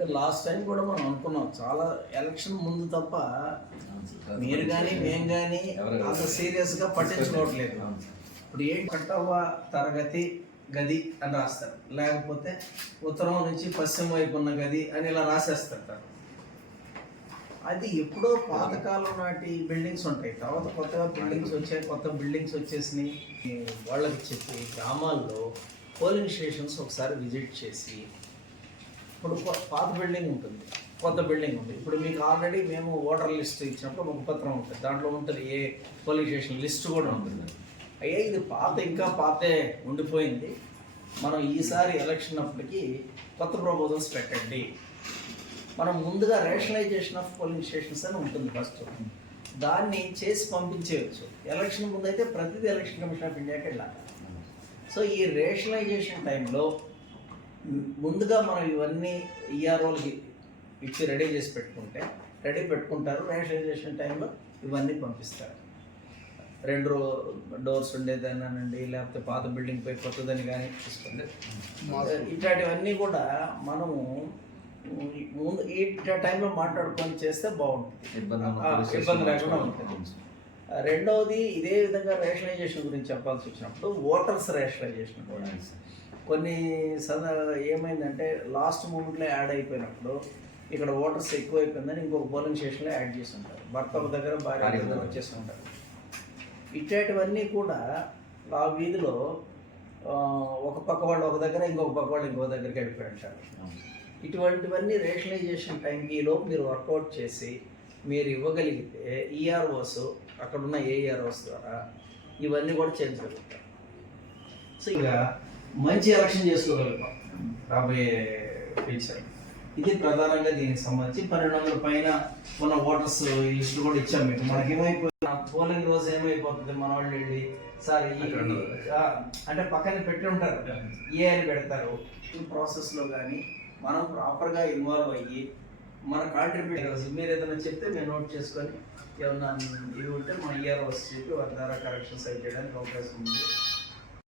అంటే last time కూడా మనం అనుకున్నాం చాలా ఎలక్షన్ ముందు తప్ప మీరు కానీ మేము కానీ అంత సీరియస్గా పట్టించుకోవట్లేదు. ఇప్పుడు ఏంటి కట్టవ్వ తరగతి గది అని రాస్తారు, లేకపోతే ఉత్తరం నుంచి పశ్చిమ వైపు ఉన్న గది అని ఇలా రాసేస్తారు. అది ఎప్పుడో పాతకాలం నాటి బిల్డింగ్స్ ఉంటాయి, తర్వాత కొత్తగా బిల్డింగ్స్ వచ్చాయి, కొత్త బిల్డింగ్స్ వచ్చేసినాయి. వాళ్ళకి చెప్పి గ్రామాల్లో పోలింగ్ స్టేషన్స్ ఒకసారి విజిట్ చేసి, ఇప్పుడు పాత బిల్డింగ్ ఉంటుంది, కొత్త బిల్డింగ్ ఉంది. ఇప్పుడు మీకు ఆల్రెడీ మేము ఓటర్ లిస్ట్ ఇచ్చినప్పుడు ఒక పత్రం ఉంటుంది, దాంట్లో ఉంటుంది ఏ పోలింగ్ స్టేషన్ లిస్ట్ కూడా ఉంటుంది. అయ్యే ఇది పాత ఇంకా పాతే ఉండిపోయింది, మనం ఈసారి ఎలక్షన్ అప్పటికి కొత్త ప్రపోజల్స్ పెట్టండి. మనం ముందుగా రేషనలైజేషన్ ఆఫ్ పోలింగ్ స్టేషన్స్ అని ఉంటుంది ఫస్ట్, దాన్ని చేసి పంపించేయచ్చు. ఎలక్షన్ ముందు అయితే ప్రతిదీ ఎలక్షన్ కమిషన్ ఆఫ్ ఇండియాకి వెళ్ళాలి. సో ఈ రేషనలైజేషన్ టైంలో ముందుగా మనం ఇవన్నీ ఈఆర్ఓలకి ఇచ్చి రెడీ చేసి పెట్టుకుంటారు. రేషనలైజేషన్ టైంలో ఇవన్నీ పంపిస్తారు. 2 డోర్స్ ఉండేదానండి, లేకపోతే పాత బిల్డింగ్ పై కొత్తదని కానీ తీసుకుంటే ఇట్లాంటివన్నీ కూడా మనము ముందు ఈ టైంలో మాట్లాడుకొని చేస్తే బాగుంటుంది, ఇబ్బంది లేకుండా ఉంటుంది. రెండవది ఇదే విధంగా రేషనలైజేషన్ గురించి చెప్పాల్సి వచ్చినప్పుడు ఓటర్స్ రేషనలైజేషన్ కూడా కొన్ని ఏమైందంటే లాస్ట్ మూమెంట్లో యాడ్ అయిపోయినప్పుడు ఇక్కడ ఓటర్స్ ఎక్కువైపోయిందని ఇంకొక పోలింగ్ స్టేషన్లో యాడ్ చేసి ఉంటారు, భర్త ఒక దగ్గర భార్య దగ్గర వచ్చేసి ఉంటారు. ఇట్లాంటివన్నీ కూడా ఆ వీధిలో ఒక పక్క వాళ్ళు ఒక దగ్గర, ఇంకొక పక్క వాళ్ళు ఇంకొక దగ్గరికి వెళ్ళిపోయి ఉంటారు. ఇటువంటివన్నీ రేషనలైజేషన్ టైంకి ఈలోపు మీరు వర్కౌట్ చేసి మీరు ఇవ్వగలిగితే ఈఆర్ఓస్ అక్కడున్న ఏఈఆర్ఓస్ ద్వారా ఇవన్నీ కూడా చేయించగలుగుతారు. సో ఇక మంచి ఎలక్షన్ చేసుకోగలుగుతాం రాబోయే ఫ్యూచర్. ఇది ప్రధానంగా దీనికి సంబంధించి 1200 పైన ఉన్న ఓటర్స్ లిస్టు కూడా ఇచ్చాం మీకు. మనకేమైపోయింది పోలింగ్ రోజు ఏమైపోతుంది, మన వాళ్ళు వెళ్ళి సార్ అంటే పక్కన పెట్టి ఉంటారు, ఏ అని పెడతారు. ఈ ప్రాసెస్లో కానీ మనం ప్రాపర్గా ఇన్వాల్వ్ అయ్యి మన కాంట్రిబ్యూట్ మీరు ఏదైనా చెప్తే మేము నోట్ చేసుకొని ఏమన్నా ఇవి ఉంటే మన ఈఆర్ఓస్ చెప్పి వారి ద్వారా కరెక్షన్స్ అయి చేయడానికి అవకాశం ఉంది.